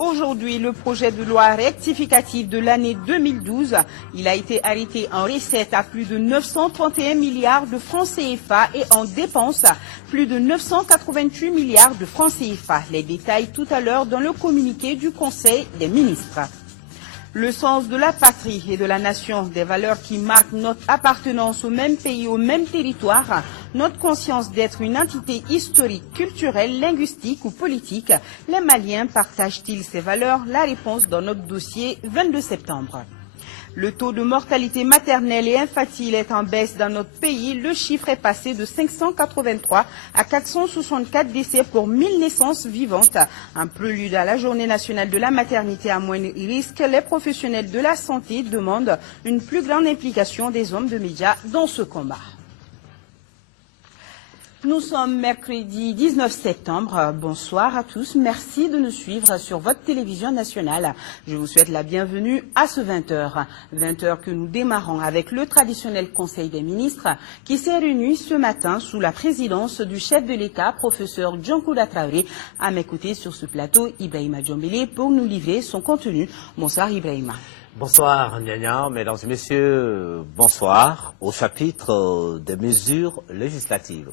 aujourd'hui le projet de loi rectificatif de l'année 2012. Il a été arrêté en recettes à plus de 931 milliards de francs CFA et en dépenses plus de 988 milliards de francs CFA. Les détails tout à l'heure dans le communiqué du Conseil des ministres. Le sens de la patrie et de la nation, des valeurs qui marquent notre appartenance au même pays, au même territoire, notre conscience d'être une entité historique, culturelle, linguistique ou politique. Les Maliens partagent-ils ces valeurs? La réponse dans notre dossier 22 septembre. Le taux de mortalité maternelle et infantile est en baisse dans notre pays. Le chiffre est passé de 583 à 464 décès pour 1000 naissances vivantes. En prélude à la journée nationale de la maternité à moindre risque, les professionnels de la santé demandent une plus grande implication des hommes de médias dans ce combat. Nous sommes mercredi 19 septembre. Bonsoir à tous. Merci de nous suivre sur votre télévision nationale. Je vous souhaite la bienvenue à ce 20h. 20h que nous démarrons avec le traditionnel Conseil des ministres qui s'est réuni ce matin sous la présidence du chef de l'État, professeur Djankouda Traoré. À mes côtés sur ce plateau, Ibrahima Djombélé pour nous livrer son contenu. Bonsoir Ibrahima. Bonsoir Niania, mesdames et messieurs, bonsoir. Au chapitre des mesures législatives.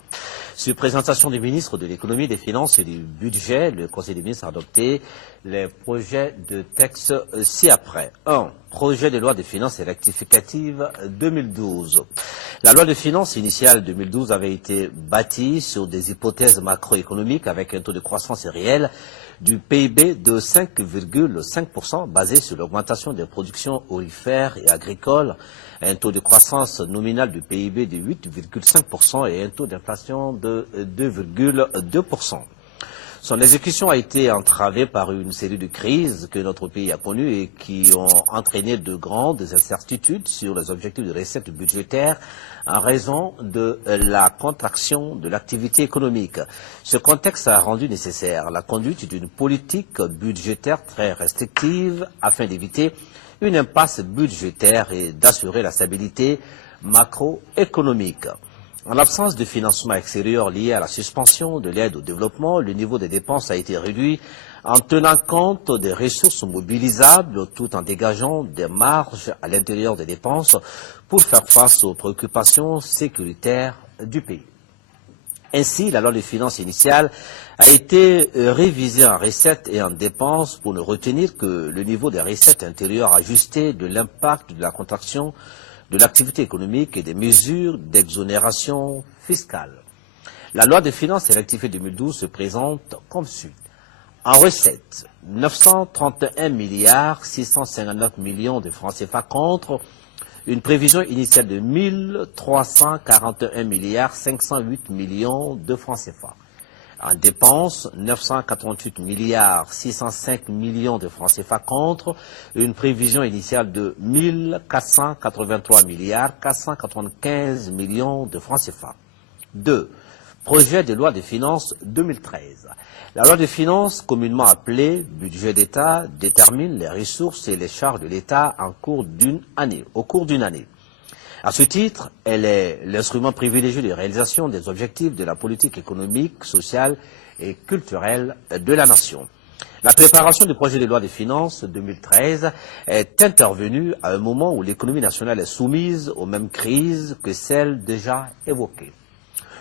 Sur présentation du ministre de l'économie, des finances et du budget, le Conseil des ministres a adopté les projets de texte ci-après. 1. Projet de loi de finances rectificative 2012. La loi de finances initiale 2012 avait été bâtie sur des hypothèses macroéconomiques avec un taux de croissance réel du PIB de 5,5% basé sur l'augmentation des productions aurifères et agricoles, un taux de croissance nominal du PIB de 8,5% et un taux d'inflation de 2,2%. Son exécution a été entravée par une série de crises que notre pays a connues et qui ont entraîné de grandes incertitudes sur les objectifs de recettes budgétaires en raison de la contraction de l'activité économique. Ce contexte a rendu nécessaire la conduite d'une politique budgétaire très restrictive afin d'éviter une impasse budgétaire et d'assurer la stabilité macroéconomique. En l'absence de financement extérieur lié à la suspension de l'aide au développement, le niveau des dépenses a été réduit en tenant compte des ressources mobilisables tout en dégageant des marges à l'intérieur des dépenses pour faire face aux préoccupations sécuritaires du pays. Ainsi, la loi de finances initiale a été révisée en recettes et en dépenses pour ne retenir que le niveau des recettes intérieures ajustées de l'impact de la contraction de l'activité économique et des mesures d'exonération fiscale. La loi de finances rectifiée 2012 se présente comme suit. En recettes, 931 milliards 659 millions de francs CFA contre une prévision initiale de 1341 milliards 508 millions de francs CFA. En dépenses, 988 milliards 605 millions de francs CFA contre une prévision initiale de 1483 milliards 495 millions de francs CFA. 2. Projet de loi de finances 2013. La loi de finances, communément appelée budget d'État, détermine les ressources et les charges de l'État au cours d'une année. À ce titre, elle est l'instrument privilégié de réalisation des objectifs de la politique économique, sociale et culturelle de la nation. La préparation du projet de loi de finances 2013 est intervenue à un moment où l'économie nationale est soumise aux mêmes crises que celles déjà évoquées.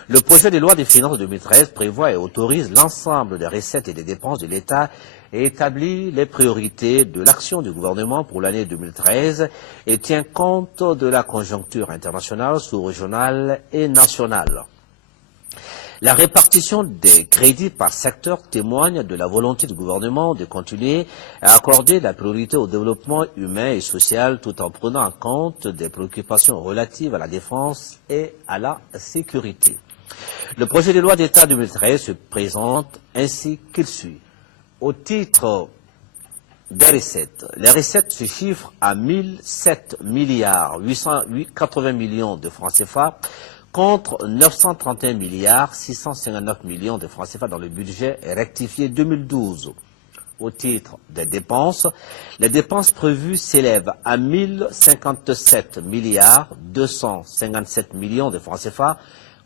Le projet de loi des finances 2013 prévoit et autorise l'ensemble des recettes et des dépenses de l'État et établit les priorités de l'action du gouvernement pour l'année 2013 et tient compte de la conjoncture internationale, sous-régionale et nationale. La répartition des crédits par secteur témoigne de la volonté du gouvernement de continuer à accorder la priorité au développement humain et social tout en prenant en compte des préoccupations relatives à la défense et à la sécurité. Le projet de loi d'État 2013 se présente ainsi qu'il suit. Au titre des recettes, les recettes se chiffrent à 1007 milliards 880 millions de francs CFA contre 931 milliards 659 millions de francs CFA dans le budget rectifié 2012. Au titre des dépenses, les dépenses prévues s'élèvent à 1057 milliards 257 millions de francs CFA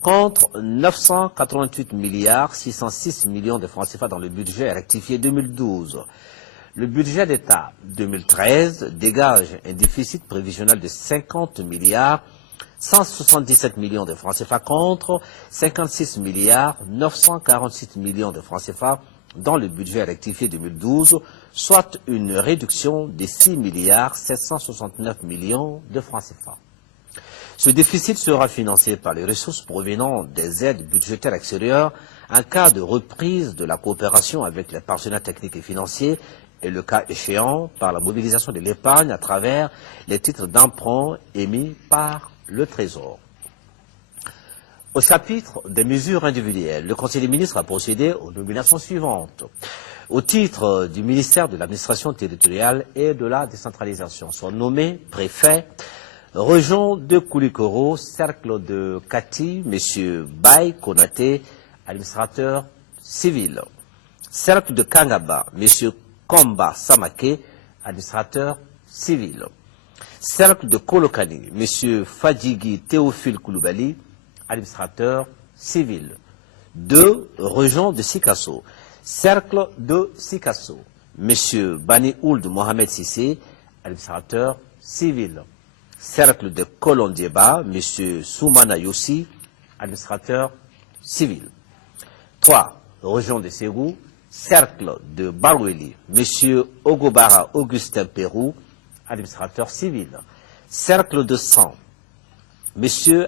contre 988 milliards 606 millions de francs CFA dans le budget rectifié 2012. Le budget d'État 2013 dégage un déficit prévisionnel de 50 milliards 177 millions de francs CFA contre 56 milliards 946 millions de francs CFA dans le budget rectifié 2012, soit une réduction de 6 milliards 769 millions de francs CFA. Ce déficit sera financé par les ressources provenant des aides budgétaires extérieures en cas de reprise de la coopération avec les partenaires techniques et financiers et le cas échéant par la mobilisation de l'épargne à travers les titres d'emprunt émis par le Trésor. Au chapitre des mesures individuelles, le Conseil des ministres a procédé aux nominations suivantes. Au titre du ministère de l'administration territoriale et de la décentralisation, sont nommés préfets région de Koulikoro, cercle de Kati, M. Baye Konaté, administrateur civil. Cercle de Kangaba, M. Komba Samake, administrateur civil. Cercle de Kolokani, M. Fadjigi Théophile Kouloubali, administrateur civil. 2. Région de Sikasso. Cercle de Sikasso, M. Bani Ould Mohamed Sissé, administrateur civil. Cercle de Kolondieba, M. Soumana Yossi, administrateur civil. 3. Région de Ségou, cercle de Baroueli, M. Ogobara Augustin Pérou, administrateur civil. Cercle de Sang, M.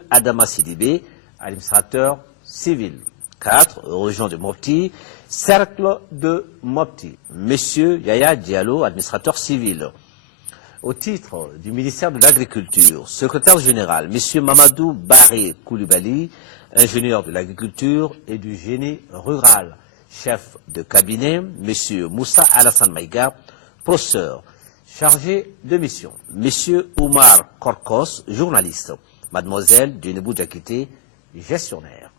Adama Sidibé, administrateur civil. 4. Région de Mopti, cercle de Mopti, M. Yaya Diallo, administrateur civil. Au titre du ministère de l'Agriculture, secrétaire général, M. Mamadou Baré Koulibaly, ingénieur de l'agriculture et du génie rural. Chef de cabinet, M. Moussa Alassane Maïga, professeur. Chargé de mission, M. Oumar Korkos, journaliste. Mademoiselle Djenebou Diakité, gestionnaire.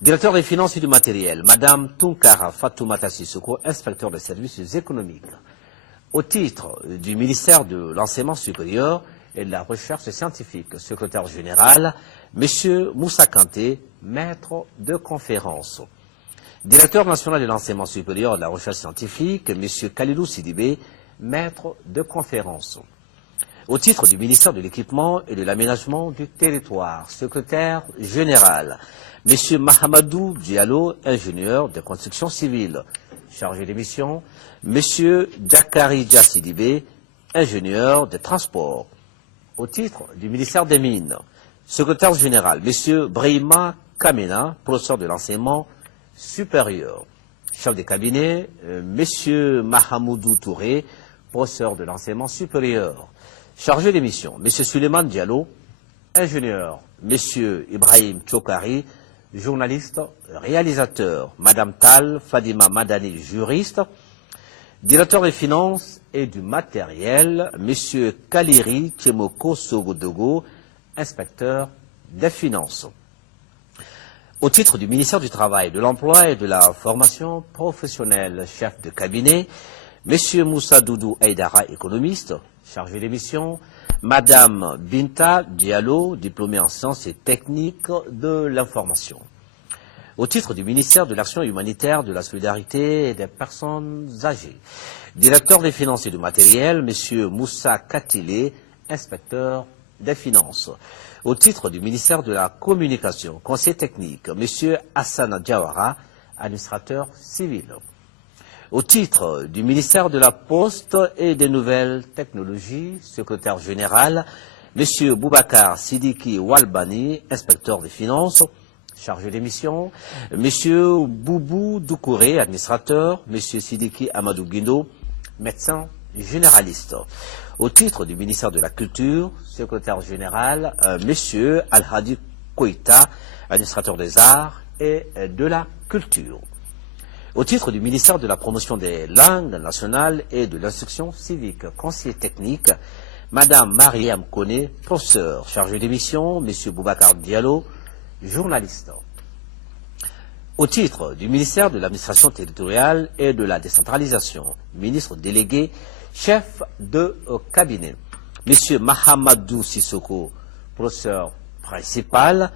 Directeur des finances et du matériel, Madame Tunkara Fatoumata Sissoko, inspecteur des services économiques. Au titre du ministère de l'Enseignement supérieur et de la Recherche scientifique, secrétaire général, M. Moussa Kanté, maître de conférence. Directeur national de l'Enseignement supérieur et de la Recherche scientifique, M. Khalilou Sidibé, maître de conférence. Au titre du ministère de l'Équipement et de l'Aménagement du territoire, secrétaire général, M. Mahamadou Diallo, ingénieur de construction civile, chargé des missions, M. Djakari Sidibé, ingénieur des transports. Au titre du ministère des Mines, secrétaire général, M. Brahima Kamena, professeur de l'enseignement supérieur. Chef de cabinet, M. Mahamoudou Touré, professeur de l'enseignement supérieur. Chargé des missions, M. Suleiman Diallo, ingénieur, M. Ibrahim Tchokari, journaliste, réalisateur, Madame Tal Fadima Madani, juriste, directeur des finances et du matériel, M. Kaliri Tchemoko Sogodogo, inspecteur des finances. Au titre du ministère du Travail, de l'Emploi et de la Formation professionnelle, chef de cabinet, M. Moussa Doudou Aïdara, économiste, chargé des missions, Madame Binta Diallo, diplômée en sciences et techniques de l'information. Au titre du ministère de l'Action humanitaire, de la solidarité et des personnes âgées, directeur des finances et du matériel, M. Moussa Katile, inspecteur des finances. Au titre du ministère de la Communication, conseiller technique, M. Hassan Diawara, administrateur civil. Au titre du ministère de la Poste et des Nouvelles Technologies, secrétaire général, M. Boubacar Sidiki Walbani, inspecteur des finances, chargé des missions, M. Boubou Doukouré, administrateur, M. Sidiki Amadou Guindo, médecin généraliste. Au titre du ministère de la Culture, secrétaire général, M. Al-Hadi Koïta, administrateur des arts et de la culture. Au titre du ministère de la promotion des langues nationales et de l'instruction civique, conseiller technique, Madame Mariam Kone, professeur, chargé des missions, M. Boubacar Diallo, journaliste. Au titre du ministère de l'administration territoriale et de la décentralisation, ministre délégué, chef de cabinet, M. Mahamadou Sissoko, professeur principal,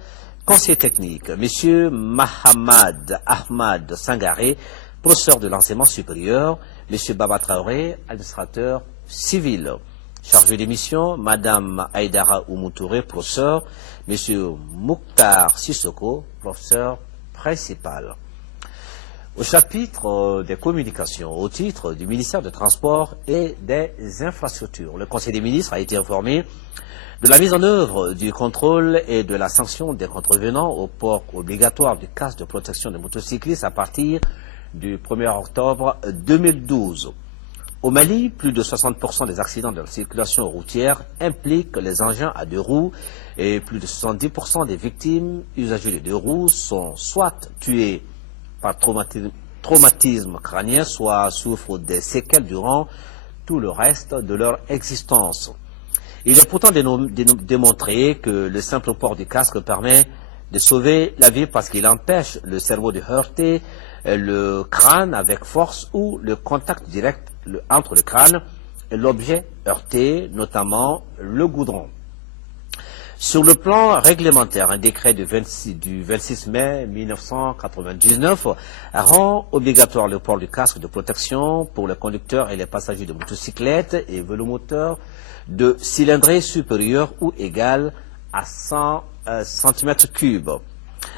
conseiller technique, M. Mahamad Ahmad Sangaré, professeur de l'enseignement supérieur, M. Baba Traoré, administrateur civil. Chargé des missions, Mme Aïdara Oumoutouré, professeur, M. Mouktar Sissoko, professeur principal. Au chapitre des communications, au titre du ministère des Transports et des Infrastructures, le Conseil des ministres a été informé de la mise en œuvre du contrôle et de la sanction des contrevenants au port obligatoire du casque de protection des motocyclistes à partir du 1er octobre 2012. Au Mali, plus de 60% des accidents de la circulation routière impliquent les engins à deux roues et plus de 70% des victimes usagers de deux roues sont soit tuées par traumatisme crânien, soit souffrent des séquelles durant tout le reste de leur existence. Il est pourtant démontré que le simple port du casque permet de sauver la vie parce qu'il empêche le cerveau de heurter le crâne avec force ou le contact direct entre le crâne et l'objet heurté, notamment le goudron. Sur le plan réglementaire, un décret du 26 mai 1999 rend obligatoire le port du casque de protection pour les conducteurs et les passagers de motocyclettes et vélomoteurs de cylindrée supérieure ou égale à 100 cm3.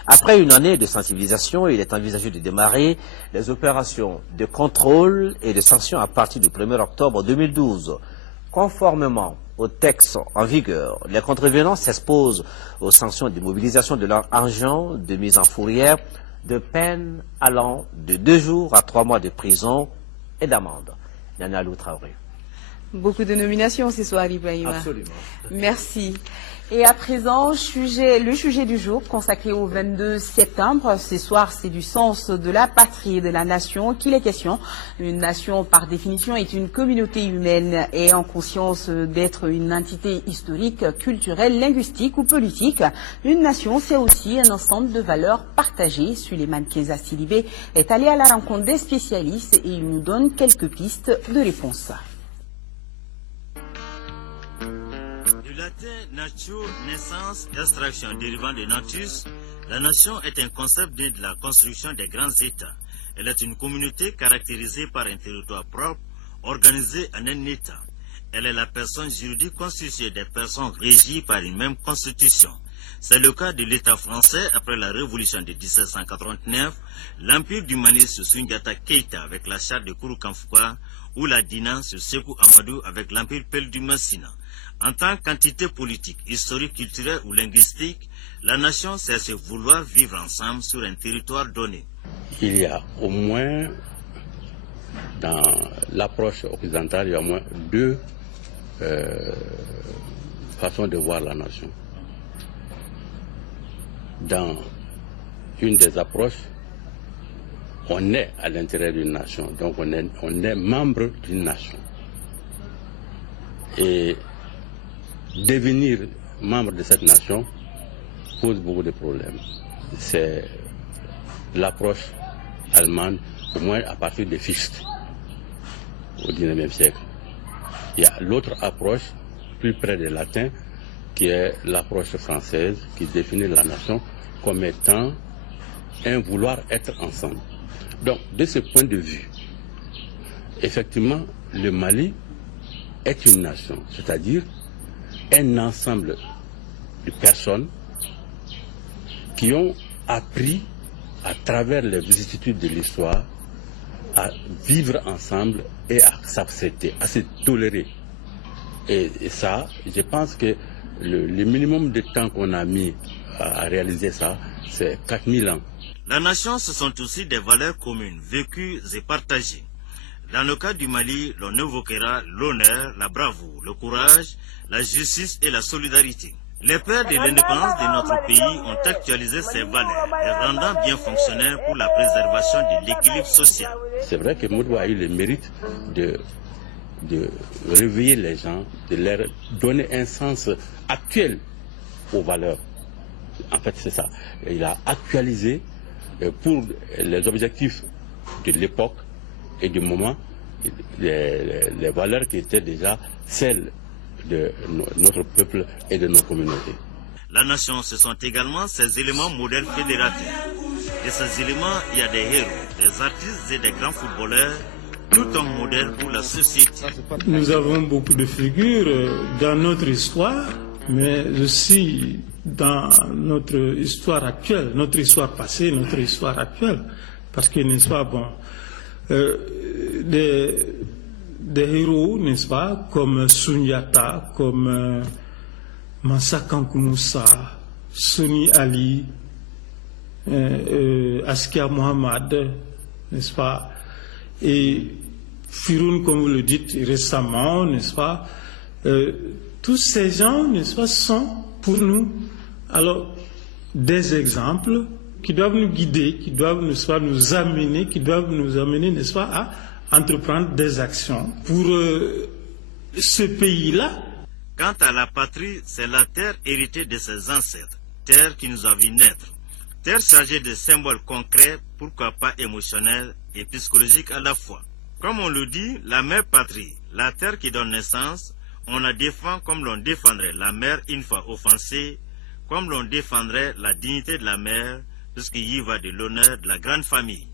Après une année de sensibilisation, il est envisagé de démarrer les opérations de contrôle et de sanction à partir du 1er octobre 2012. Conformément au texte en vigueur, les contrevenants s'exposent aux sanctions d'immobilisation de leur engin, de mise en fourrière, de peine allant de 2 jours à 3 mois de prison et d'amende. Nana Lou Traoré. Beaucoup de nominations ce soir, Ibrahima. Absolument. Merci. Et à présent, le sujet du jour consacré au 22 septembre. Ce soir, c'est du sens de la patrie et de la nation qu'il est question. Une nation, par définition, est une communauté humaine ayant conscience d'être une entité historique, culturelle, linguistique ou politique. Une nation, c'est aussi un ensemble de valeurs partagées. Suleiman Keza Silibé est allé à la rencontre des spécialistes et il nous donne quelques pistes de réponse. Nature, naissance, extraction dérivant de natus, la nation est un concept né de la construction des grands États. Elle est une communauté caractérisée par un territoire propre, organisé en un État. Elle est la personne juridique constituée des personnes régies par une même constitution. C'est le cas de l'État français après la révolution de 1789, l'Empire du Mali sur Sundiata Keïta avec la charte de Kouroukanfouka ou la Dinan sur Sékou Amadou avec l'Empire Pel du Massina. En tant qu'entité politique, historique, culturelle ou linguistique, la nation c'est se vouloir vivre ensemble sur un territoire donné. Il y a au moins, dans l'approche occidentale, il y a au moins 2 façons de voir la nation. Dans une des approches, on est à l'intérieur d'une nation, donc on est membre d'une nation. Et devenir membre de cette nation pose beaucoup de problèmes. C'est l'approche allemande, au moins à partir de Fichte, au XIXe siècle. Il y a l'autre approche, plus près des latins, qui est l'approche française, qui définit la nation comme étant un vouloir être ensemble. Donc, de ce point de vue, effectivement, le Mali est une nation, c'est-à-dire un ensemble de personnes qui ont appris à travers les vicissitudes de l'histoire à vivre ensemble et à s'accepter, à se tolérer. Et ça, je pense que le minimum de temps qu'on a mis à réaliser ça, c'est 4000 ans. La nation, ce sont aussi des valeurs communes, vécues et partagées. Dans le cas du Mali, l'on évoquera l'honneur, la bravoure, le courage, la justice et la solidarité. Les pères de l'indépendance de notre pays ont actualisé ces valeurs, les rendant bien fonctionnelles pour la préservation de l'équilibre social. C'est vrai que Modou a eu le mérite de réveiller les gens, de leur donner un sens actuel aux valeurs. En fait, c'est ça. Il a actualisé pour les objectifs de l'époque et du moment les valeurs qui étaient déjà celles de notre peuple et de nos communautés. La nation, ce sont également ces éléments modèles fédérateurs. Et ces éléments, il y a des héros, des artistes et des grands footballeurs, tout un modèle pour la société. Nous avons beaucoup de figures dans notre histoire, mais aussi dans notre histoire actuelle, notre histoire passée, notre histoire actuelle. Parce que, n'est-ce pas, bon, des héros, n'est-ce pas, comme Sunyata, comme Mansa Kankou Moussa, Soni Ali, Askia Mohamed, n'est-ce pas, et Firoun, comme vous le dites récemment, n'est-ce pas, tous ces gens, n'est-ce pas, sont pour nous, alors, des exemples qui doivent nous guider, qui doivent, n'est-ce pas, nous amener, n'est-ce pas, à entreprendre des actions pour ce pays-là. Quant à la patrie, c'est la terre héritée de ses ancêtres, terre qui nous a vu naître, terre chargée de symboles concrets, pourquoi pas émotionnels et psychologiques à la fois. Comme on le dit, la mère patrie, la terre qui donne naissance, on la défend comme l'on défendrait la mère une fois offensée, comme l'on défendrait la dignité de la mère, puisqu'il y va de l'honneur de la grande famille.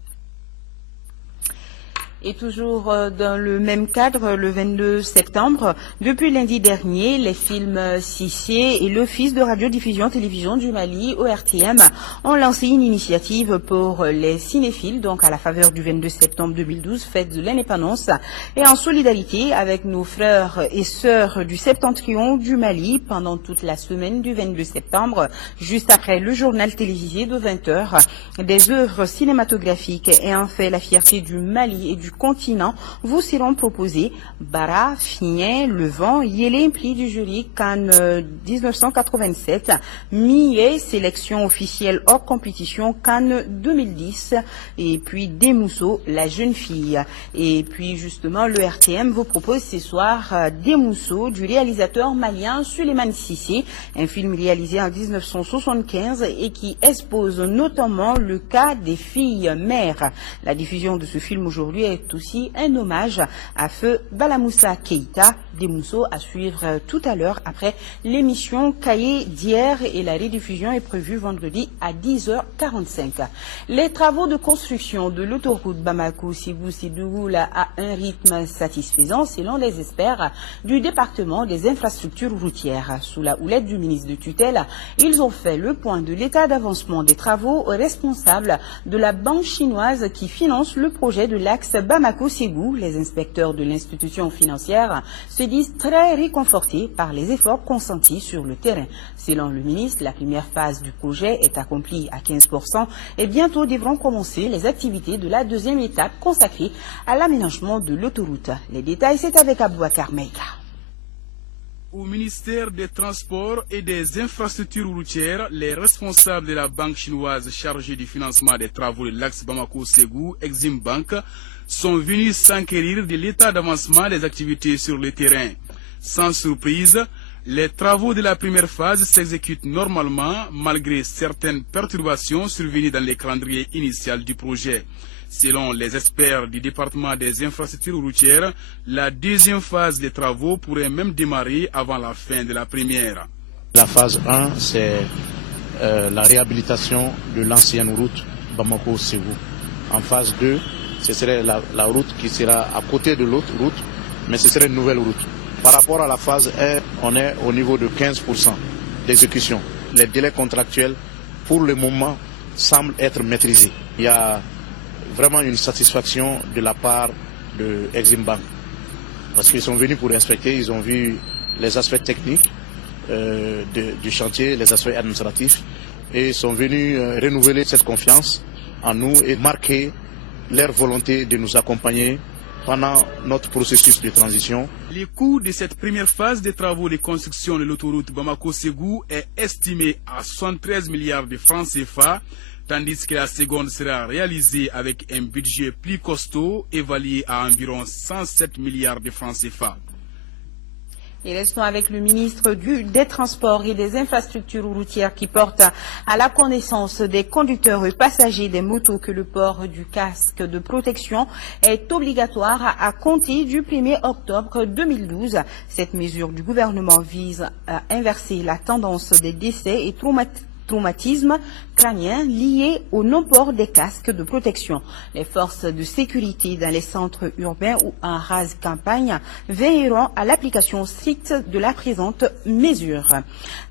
Et toujours dans le même cadre, le 22 septembre, depuis lundi dernier, les films Sissé et l'Office de radiodiffusion-télévision du Mali, ORTM, ont lancé une initiative pour les cinéphiles, donc à la faveur du 22 septembre 2012, fête de l'indépendance, et en solidarité avec nos frères et sœurs du Septentrion du Mali pendant toute la semaine du 22 septembre, juste après le journal télévisé de 20h, des œuvres cinématographiques ayant fait la fierté du Mali et du continent vous seront proposés. Bara, Fignet, Le Vent, Yélé, prix du jury Cannes 1987, Millet, sélection officielle hors compétition Cannes 2010, et puis Demousseau, La jeune fille. Et puis justement, le RTM vous propose ce soir Demousseau du réalisateur malien Souleymane Cissé, un film réalisé en 1975 et qui expose notamment le cas des filles mères. La diffusion de ce film aujourd'hui est aussi un hommage à feu Balamoussa Keïta. Demousseau à suivre tout à l'heure après l'émission Cahier d'hier, et la rediffusion est prévue vendredi à 10h45. Les travaux de construction de l'autoroute Bamako-Ségou se déroulent à un rythme satisfaisant selon les experts du département des infrastructures routières. Sous la houlette du ministre de tutelle, ils ont fait le point de l'état d'avancement des travaux aux responsables de la banque chinoise qui finance le projet de l'axe Bamako-Ségou. Les inspecteurs de l'institution financière se disent très réconfortés par les efforts consentis sur le terrain. Selon le ministre, la première phase du projet est accomplie à 15% et bientôt devront commencer les activités de la deuxième étape consacrée à l'aménagement de l'autoroute. Les détails, c'est avec Abouakar Meïka. Au ministère des Transports et des Infrastructures routières, les responsables de la banque chinoise chargée du financement des travaux de l'axe Bamako-Ségou, Exim Bank, sont venus s'enquérir de l'état d'avancement des activités sur le terrain. Sans surprise, les travaux de la première phase s'exécutent normalement malgré certaines perturbations survenues dans le calendrier initial du projet. Selon les experts du département des infrastructures routières, la deuxième phase des travaux pourrait même démarrer avant la fin de la première. La phase 1, c'est la réhabilitation de l'ancienne route Bamako-Ségou. En phase 2, ce serait la route qui sera à côté de l'autre route, mais ce serait une nouvelle route. Par rapport à la phase 1, on est au niveau de 15% d'exécution. Les délais contractuels, pour le moment, semblent être maîtrisés. Il y a vraiment une satisfaction de la part de Exim Bank. Parce qu'ils sont venus pour inspecter, ils ont vu les aspects techniques du chantier, les aspects administratifs, et sont venus renouveler cette confiance en nous et marquer leur volonté de nous accompagner pendant notre processus de transition. Le coût de cette première phase des travaux de construction de l'autoroute Bamako-Ségou est estimé à 73 milliards de francs CFA, tandis que la seconde sera réalisée avec un budget plus costaud, évalué à environ 107 milliards de francs CFA. Et restons avec le ministre des Transports et des Infrastructures routières qui porte à la connaissance des conducteurs et passagers des motos que le port du casque de protection est obligatoire à compter du 1er octobre 2012. Cette mesure du gouvernement vise à inverser la tendance des décès et traumatisme crânien lié au non-port des casques de protection. Les forces de sécurité dans les centres urbains ou en rase campagne veilleront à l'application stricte de la présente mesure.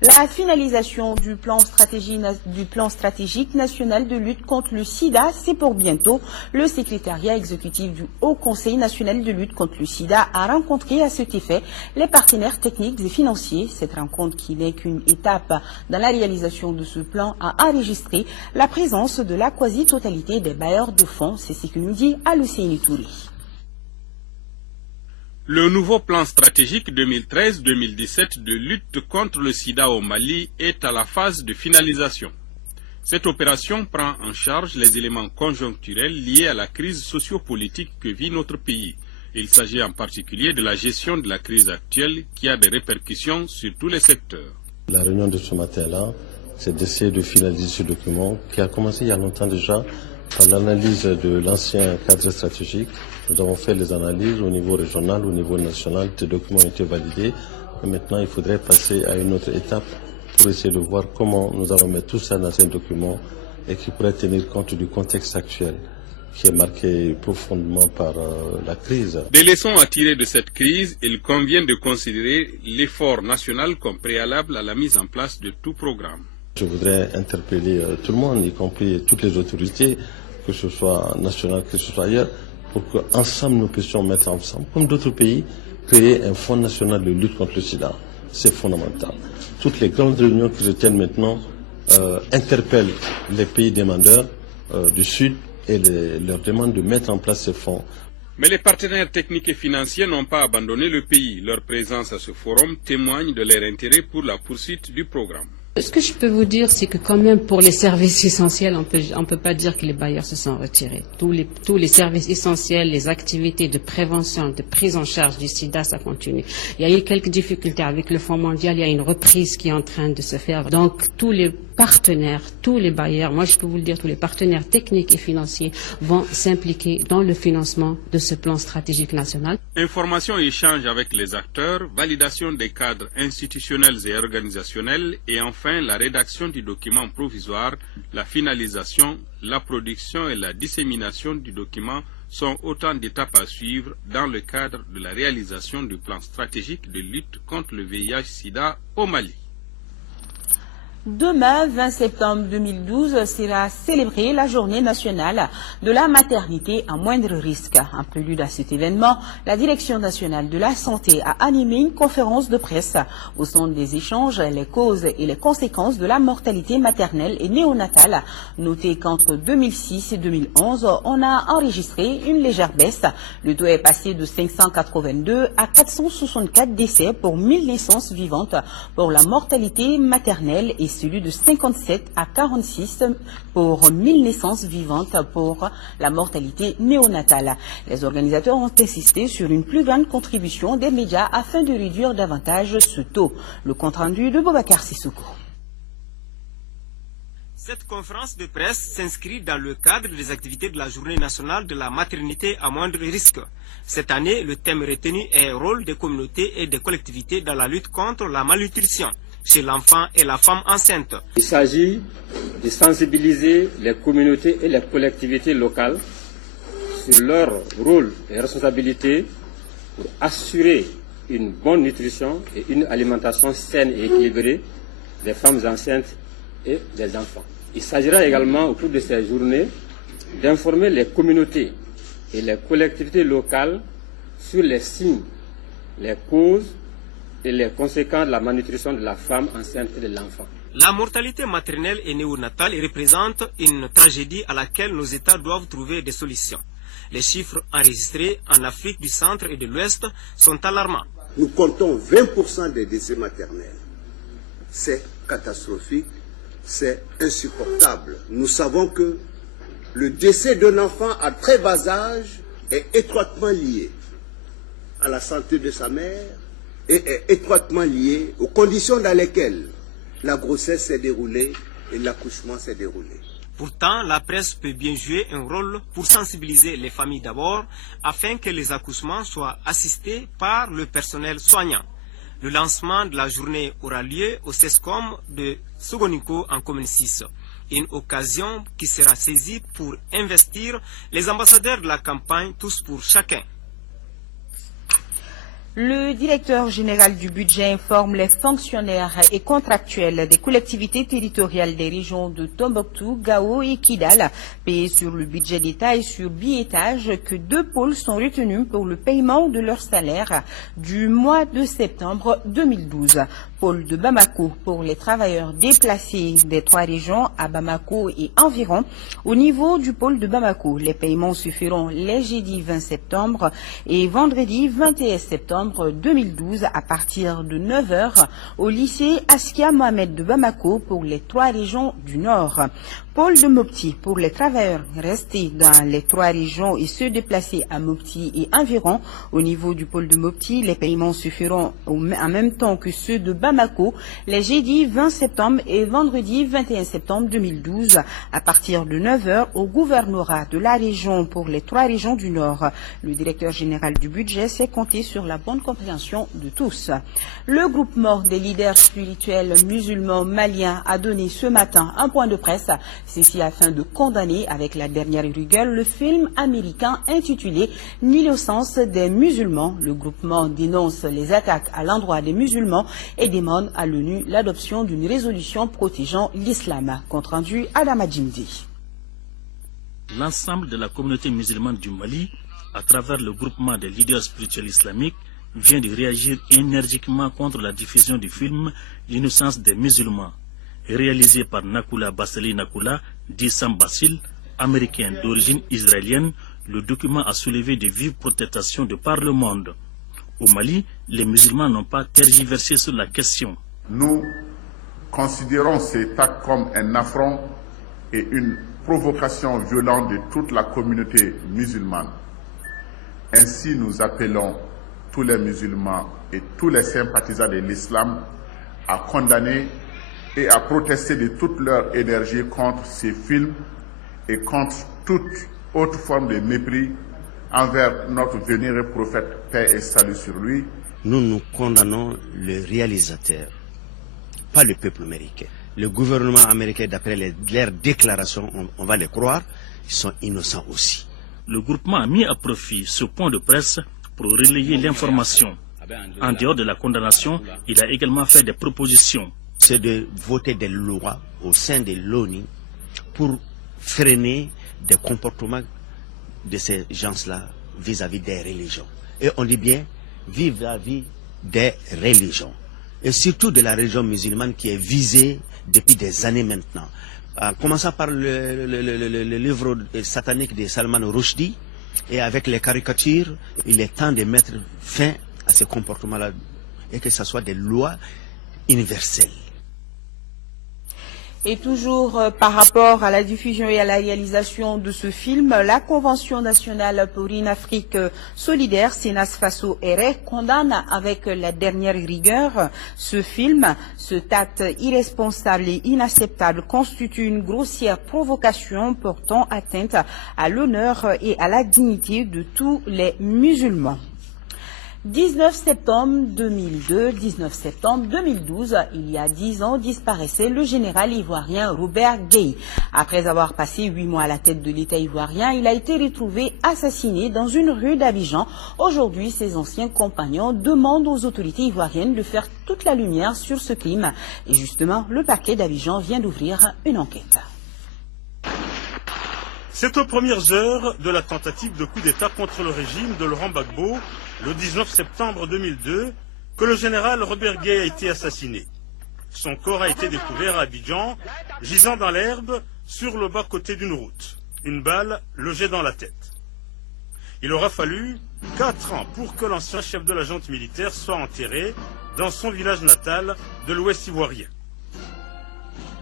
La finalisation du plan stratégique national de lutte contre le sida, c'est pour bientôt. Le secrétariat exécutif du Haut Conseil national de lutte contre le sida a rencontré à cet effet les partenaires techniques et financiers. Cette rencontre, qui n'est qu'une étape dans la réalisation de ce plan, a enregistré la présence de la quasi-totalité des bailleurs de fonds. C'est ce que nous dit Alucéni Touré. Le nouveau plan stratégique 2013-2017 de lutte contre le sida au Mali est à la phase de finalisation. Cette opération prend en charge les éléments conjoncturels liés à la crise sociopolitique que vit notre pays. Il s'agit en particulier de la gestion de la crise actuelle qui a des répercussions sur tous les secteurs. La réunion de ce matin-là, c'est d'essayer de finaliser ce document qui a commencé il y a longtemps déjà par l'analyse de l'ancien cadre stratégique. Nous avons fait les analyses au niveau régional, au niveau national, ces documents ont été validés. Et maintenant, il faudrait passer à une autre étape pour essayer de voir comment nous allons mettre tout ça dans un document et qui pourrait tenir compte du contexte actuel qui est marqué profondément par la crise. Des leçons à tirer de cette crise, il convient de considérer l'effort national comme préalable à la mise en place de tout programme. Je voudrais interpeller tout le monde, y compris toutes les autorités, que ce soit national, que ce soit ailleurs, pour qu'ensemble nous puissions mettre ensemble, comme d'autres pays, créer un fonds national de lutte contre le sida. C'est fondamental. Toutes les grandes réunions qui se tiennent maintenant interpellent les pays demandeurs du Sud et leur demandent de mettre en place ces fonds. Mais les partenaires techniques et financiers n'ont pas abandonné le pays. Leur présence à ce forum témoigne de leur intérêt pour la poursuite du programme. Ce que je peux vous dire, c'est que quand même pour les services essentiels, on peut pas dire que les bailleurs se sont retirés. Tous les services essentiels, les activités de prévention, de prise en charge du sida, ça continue. Il y a eu quelques difficultés avec le Fonds mondial, il y a une reprise qui est en train de se faire. Donc tous les partenaires, tous les bailleurs, moi je peux vous le dire, tous les partenaires techniques et financiers vont s'impliquer dans le financement de ce plan stratégique national. Information et échange avec les acteurs, validation des cadres institutionnels et organisationnels et enfin la rédaction du document provisoire, la finalisation, la production et la dissémination du document sont autant d'étapes à suivre dans le cadre de la réalisation du plan stratégique de lutte contre le VIH-Sida au Mali. Demain, 20 septembre 2012, sera célébrée la journée nationale de la maternité à moindre risque. En prélude à cet événement, la Direction nationale de la santé a animé une conférence de presse. Au centre des échanges, les causes et les conséquences de la mortalité maternelle et néonatale. Notez qu'entre 2006 et 2011, on a enregistré une légère baisse. Le taux est passé de 582 à 464 décès pour 1000 naissances vivantes pour la mortalité maternelle et celui de 57 à 46 pour 1000 naissances vivantes pour la mortalité néonatale. Les organisateurs ont insisté sur une plus grande contribution des médias afin de réduire davantage ce taux. Le compte-rendu de Boubacar Sissoko. Cette conférence de presse s'inscrit dans le cadre des activités de la Journée nationale de la maternité à moindre risque. Cette année, le thème retenu est « Rôle des communautés et des collectivités dans la lutte contre la malnutrition chez l'enfant et la femme enceinte ». Il s'agit de sensibiliser les communautés et les collectivités locales sur leur rôle et responsabilités pour assurer une bonne nutrition et une alimentation saine et équilibrée des femmes enceintes et des enfants. Il s'agira également au cours de ces journées d'informer les communautés et les collectivités locales sur les signes, les causes et les conséquences de la malnutrition de la femme enceinte et de l'enfant. La mortalité maternelle et néonatale représente une tragédie à laquelle nos États doivent trouver des solutions. Les chiffres enregistrés en Afrique du Centre et de l'Ouest sont alarmants. Nous comptons 20% des décès maternels. C'est catastrophique, c'est insupportable. Nous savons que le décès d'un enfant à très bas âge est étroitement lié à la santé de sa mère et est étroitement lié aux conditions dans lesquelles la grossesse s'est déroulée et l'accouchement s'est déroulé. Pourtant, la presse peut bien jouer un rôle pour sensibiliser les familles d'abord, afin que les accouchements soient assistés par le personnel soignant. Le lancement de la journée aura lieu au CESCOM de Sogoniko en commune 6. Une occasion qui sera saisie pour investir les ambassadeurs de la campagne Tous pour chacun. Le directeur général du budget informe les fonctionnaires et contractuels des collectivités territoriales des régions de Tombouctou, Gao et Kidal, payés sur le budget d'État et sur billetage, que 2 pôles sont retenus pour le paiement de leur salaire du mois de septembre 2012. Pôle de Bamako pour les travailleurs déplacés des 3 régions à Bamako et environ. Au niveau du pôle de Bamako, les paiements se feront les jeudi 20 septembre et vendredi 21 septembre 2012 à partir de 9 h au lycée Askia Mohamed de Bamako pour les 3 régions du Nord. Pôle de Mopti pour les travailleurs restés dans les 3 régions et ceux déplacés à Mopti et environ. Au niveau du pôle de Mopti, les paiements se feront en même temps que ceux de Bamako les jeudi 20 septembre et vendredi 21 septembre 2012 à partir de 9 h au gouvernorat de la région pour les 3 régions du Nord. Le directeur général du budget s'est compté sur la bonne compréhension de tous. Le groupement des leaders spirituels musulmans maliens a donné ce matin un point de presse. Ceci afin de condamner avec la dernière rigueur le film américain intitulé L'innocence des musulmans. Le groupement dénonce les attaques à l'endroit des musulmans et demande à l'ONU l'adoption d'une résolution protégeant l'islam. Compte rendu Adama Djimdi. L'ensemble de la communauté musulmane du Mali, à travers le groupement des leaders spirituels islamiques, vient de réagir énergiquement contre la diffusion du film L'innocence des musulmans, réalisé par Nakoula Basseli Nakoula, dit Sam Bassil, américain d'origine israélienne. Le document a soulevé de vives protestations de par le monde. Au Mali, les musulmans n'ont pas tergiversé sur la question. Nous considérons cet acte comme un affront et une provocation violente de toute la communauté musulmane. Ainsi, nous appelons tous les musulmans et tous les sympathisants de l'islam à condamner et à protester de toute leur énergie contre ces films et contre toute autre forme de mépris envers notre vénéré prophète, paix et salut sur lui. Nous condamnons le réalisateur, pas le peuple américain. Le gouvernement américain, d'après leurs déclarations, on va les croire, ils sont innocents aussi. Le groupement a mis à profit ce point de presse pour relayer l'information. En dehors de la condamnation, il a également fait des propositions. C'est de voter des lois au sein de l'ONU pour freiner des comportements de ces gens-là vis-à-vis des religions. Et on dit bien vis-à-vis des religions. Et surtout de la religion musulmane qui est visée depuis des années maintenant. En commençant par le livre satanique de Salman Rushdie, et avec les caricatures, il est temps de mettre fin à ces comportements-là et que ce soit des lois universelles. Et toujours par rapport à la diffusion et à la réalisation de ce film, la Convention nationale pour une Afrique solidaire, Sénas Faso RR, condamne avec la dernière rigueur ce film. Ce acte irresponsable et inacceptable constitue une grossière provocation portant atteinte à l'honneur et à la dignité de tous les musulmans. 19 septembre 2002, 19 septembre 2012, il y a 10 ans, disparaissait le général ivoirien Robert Gueye. Après avoir passé 8 mois à la tête de l'État ivoirien, il a été retrouvé assassiné dans une rue d'Abidjan. Aujourd'hui, ses anciens compagnons demandent aux autorités ivoiriennes de faire toute la lumière sur ce crime. Et justement, le parquet d'Abidjan vient d'ouvrir une enquête. C'est aux premières heures de la tentative de coup d'État contre le régime de Laurent Gbagbo, le 19 septembre 2002, que le général Robert Gueye a été assassiné. Son corps a été découvert à Abidjan, gisant dans l'herbe sur le bas-côté d'une route. Une balle logée dans la tête. Il aura fallu 4 ans pour que l'ancien chef de la junte militaire soit enterré dans son village natal de l'Ouest ivoirien.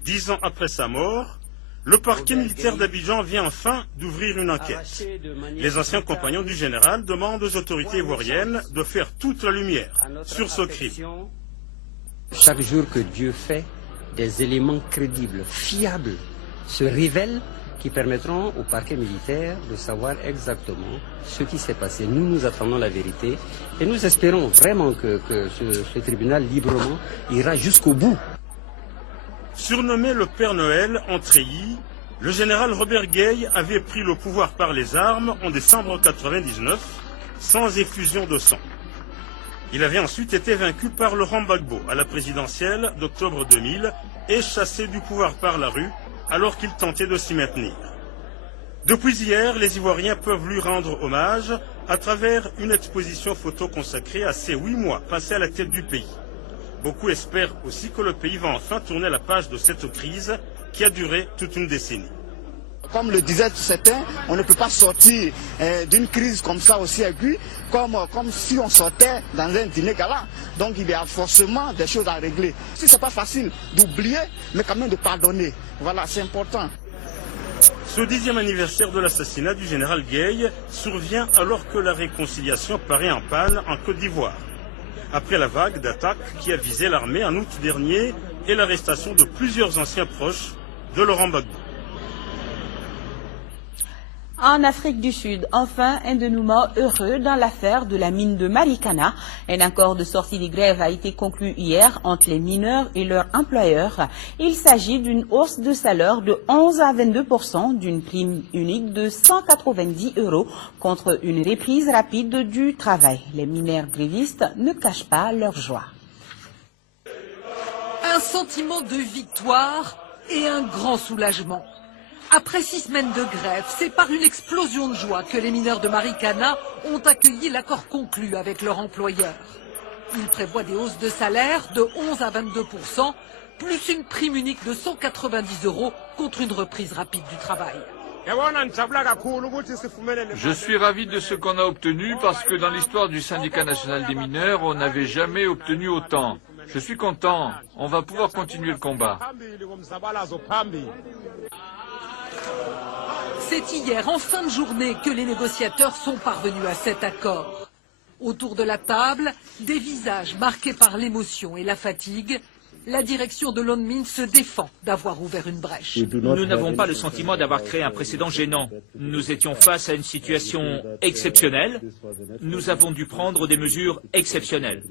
10 ans après sa mort, le parquet militaire d'Abidjan vient enfin d'ouvrir une enquête. Les anciens compagnons du général demandent aux autorités ivoiriennes de faire toute la lumière sur ce crime. Chaque jour que Dieu fait, des éléments crédibles, fiables, se révèlent qui permettront au parquet militaire de savoir exactement ce qui s'est passé. Nous attendons la vérité et nous espérons vraiment que ce tribunal librement ira jusqu'au bout. Surnommé le Père Noël en treillis, le général Robert Gueye avait pris le pouvoir par les armes en décembre 1999, sans effusion de sang. Il avait ensuite été vaincu par Laurent Gbagbo à la présidentielle d'octobre 2000 et chassé du pouvoir par la rue alors qu'il tentait de s'y maintenir. Depuis hier, les Ivoiriens peuvent lui rendre hommage à travers une exposition photo consacrée à ses 8 mois passés à la tête du pays. Beaucoup espèrent aussi que le pays va enfin tourner la page de cette crise qui a duré toute une décennie. Comme le disaient certains, on ne peut pas sortir d'une crise comme ça aussi aiguë, comme si on sortait dans un dîner gala. Donc il y a forcément des choses à régler. Si c'est pas facile d'oublier, mais quand même de pardonner. Voilà, c'est important. Ce 10e anniversaire de l'assassinat du général Gueye survient alors que la réconciliation paraît en panne en Côte d'Ivoire. Après la vague d'attaques qui a visé l'armée en août dernier et l'arrestation de plusieurs anciens proches de Laurent Gbagbo. En Afrique du Sud, enfin, un dénouement heureux dans l'affaire de la mine de Marikana. Un accord de sortie des grèves a été conclu hier entre les mineurs et leurs employeurs. Il s'agit d'une hausse de salaire de 11 à 22%, d'une prime unique de 190 € contre une reprise rapide du travail. Les mineurs grévistes ne cachent pas leur joie. Un sentiment de victoire et un grand soulagement. Après 6 semaines de grève, c'est par une explosion de joie que les mineurs de Marikana ont accueilli l'accord conclu avec leur employeur. Il prévoit des hausses de salaire de 11 à 22%, plus une prime unique de 190 € contre une reprise rapide du travail. Je suis ravi de ce qu'on a obtenu parce que dans l'histoire du syndicat national des mineurs, on n'avait jamais obtenu autant. Je suis content, on va pouvoir continuer le combat. C'est hier, en fin de journée, que les négociateurs sont parvenus à cet accord. Autour de la table, des visages marqués par l'émotion et la fatigue. La direction de l'ONMIN se défend d'avoir ouvert une brèche. Nous n'avons pas le sentiment d'avoir créé un précédent gênant. Nous étions face à une situation exceptionnelle. Nous avons dû prendre des mesures exceptionnelles.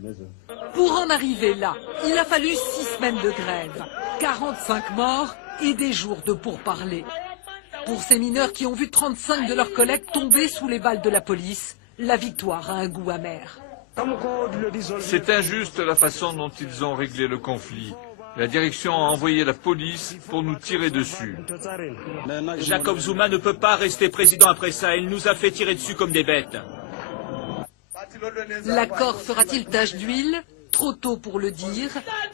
Pour en arriver là, il a fallu 6 semaines de grève, 45 morts et des jours de pourparlers. Pour ces mineurs qui ont vu 35 de leurs collègues tomber sous les balles de la police, la victoire a un goût amer. C'est injuste la façon dont ils ont réglé le conflit. La direction a envoyé la police pour nous tirer dessus. Jacob Zuma ne peut pas rester président après ça. Il nous a fait tirer dessus comme des bêtes. L'accord fera-t-il tache d'huile ? Trop tôt pour le dire.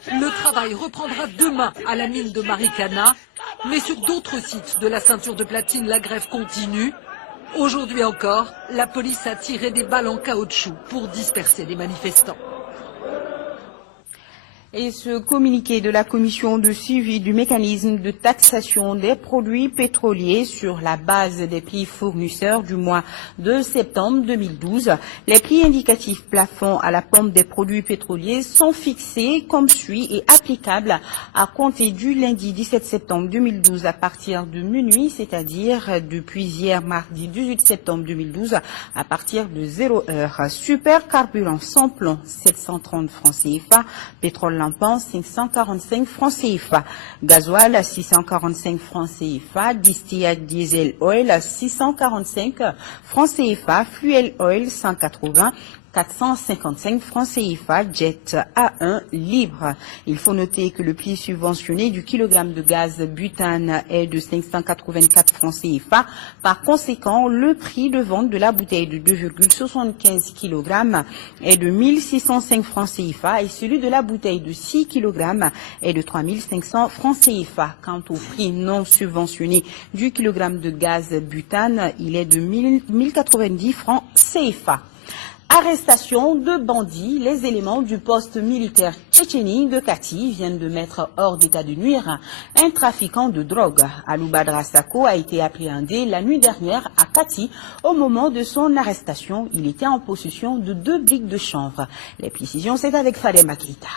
Le travail reprendra demain à la mine de Marikana, mais sur d'autres sites de la ceinture de platine, la grève continue. Aujourd'hui encore, la police a tiré des balles en caoutchouc pour disperser les manifestants. Et ce communiqué de la commission de suivi du mécanisme de taxation des produits pétroliers sur la base des prix fournisseurs du mois de septembre 2012, les prix indicatifs plafonds à la pompe des produits pétroliers sont fixés comme suit et applicables à compter du lundi 17 septembre 2012 à partir de minuit, c'est-à-dire depuis hier mardi 18 septembre 2012 à partir de 0 heure. Super carburant sans plomb 730 francs CFA, pétrole lampant 545 francs CFA, gasoil 645 francs CFA, distillate diesel oil 645 francs CFA, fuel oil 180 455 francs CFA, jet A1 libre. Il faut noter que le prix subventionné du kilogramme de gaz butane est de 584 francs CFA. Par conséquent, le prix de vente de la bouteille de 2,75 kg est de 1605 francs CFA et celui de la bouteille de 6 kg est de 3500 francs CFA. Quant au prix non subventionné du kilogramme de gaz butane, il est de 1090 francs CFA. Arrestation de bandits. Les éléments du poste militaire tchétchénie de Kati viennent de mettre hors d'état de nuire un trafiquant de drogue. Aloubadra Sako a été appréhendé la nuit dernière à Kati. Au moment de son arrestation, il était en possession de 2 briques de chanvre. Les précisions, c'est avec Fadema Keita.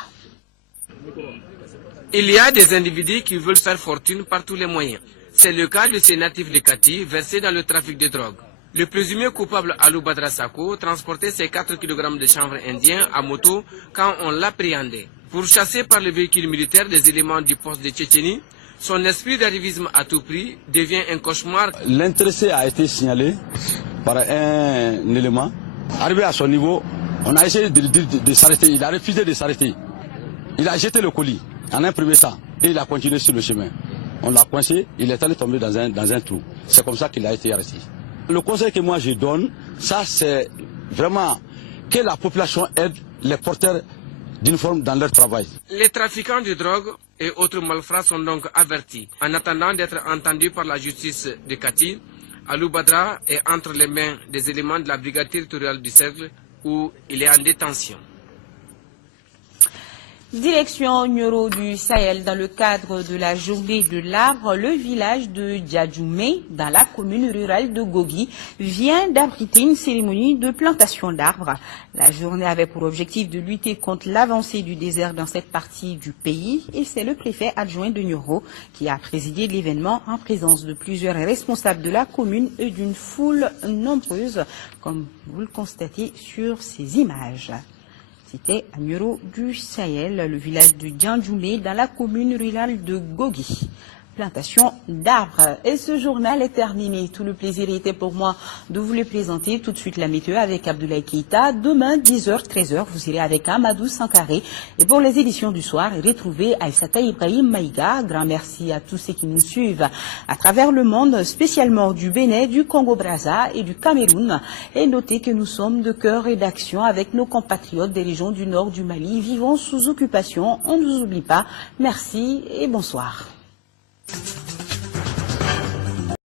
Il y a des individus qui veulent faire fortune par tous les moyens. C'est le cas de ces natifs de Kati versés dans le trafic de drogue. Le présumé coupable Alou Badra Sako transportait ses 4 kg de chanvre indien à moto quand on l'appréhendait. Pourchassé par le véhicule militaire des éléments du poste de Tchétchénie, son esprit d'arrivisme à tout prix devient un cauchemar. L'intéressé a été signalé par un élément. Arrivé à son niveau, on a essayé de s'arrêter. Il a refusé de s'arrêter. Il a jeté le colis en un premier temps et il a continué sur le chemin. On l'a coincé, il est allé tomber dans un trou. C'est comme ça qu'il a été arrêté. Le conseil que moi je donne, ça c'est vraiment que la population aide les porteurs d'uniforme dans leur travail. Les trafiquants de drogue et autres malfrats sont donc avertis. En attendant d'être entendus par la justice de Kati, Alou Badra est entre les mains des éléments de la brigade territoriale du Cercle où il est en détention. Direction Nioro du Sahel, dans le cadre de la journée de l'arbre, le village de Djadjoumé, dans la commune rurale de Gogi, vient d'abriter une cérémonie de plantation d'arbres. La journée avait pour objectif de lutter contre l'avancée du désert dans cette partie du pays et c'est le préfet adjoint de Nioro qui a présidé l'événement en présence de plusieurs responsables de la commune et d'une foule nombreuse, comme vous le constatez sur ces images. C'était à Nioro du Sahel, le village de Djadjoumé, dans la commune rurale de Gogi. Plantation d'arbres. Et ce journal est terminé. Tout le plaisir était pour moi de vous le présenter. Tout de suite la météo avec Abdoulaye Keïta. Demain, 10h, 13h, vous irez avec Amadou Sankaré. Et pour les éditions du soir, retrouvez Aïssata Ibrahim Maïga. Grand merci à tous ceux qui nous suivent à travers le monde, spécialement du Bénin, du Congo-Brazza et du Cameroun. Et notez que nous sommes de cœur et d'action avec nos compatriotes des régions du nord du Mali vivant sous occupation. On ne nous oublie pas. Merci et bonsoir.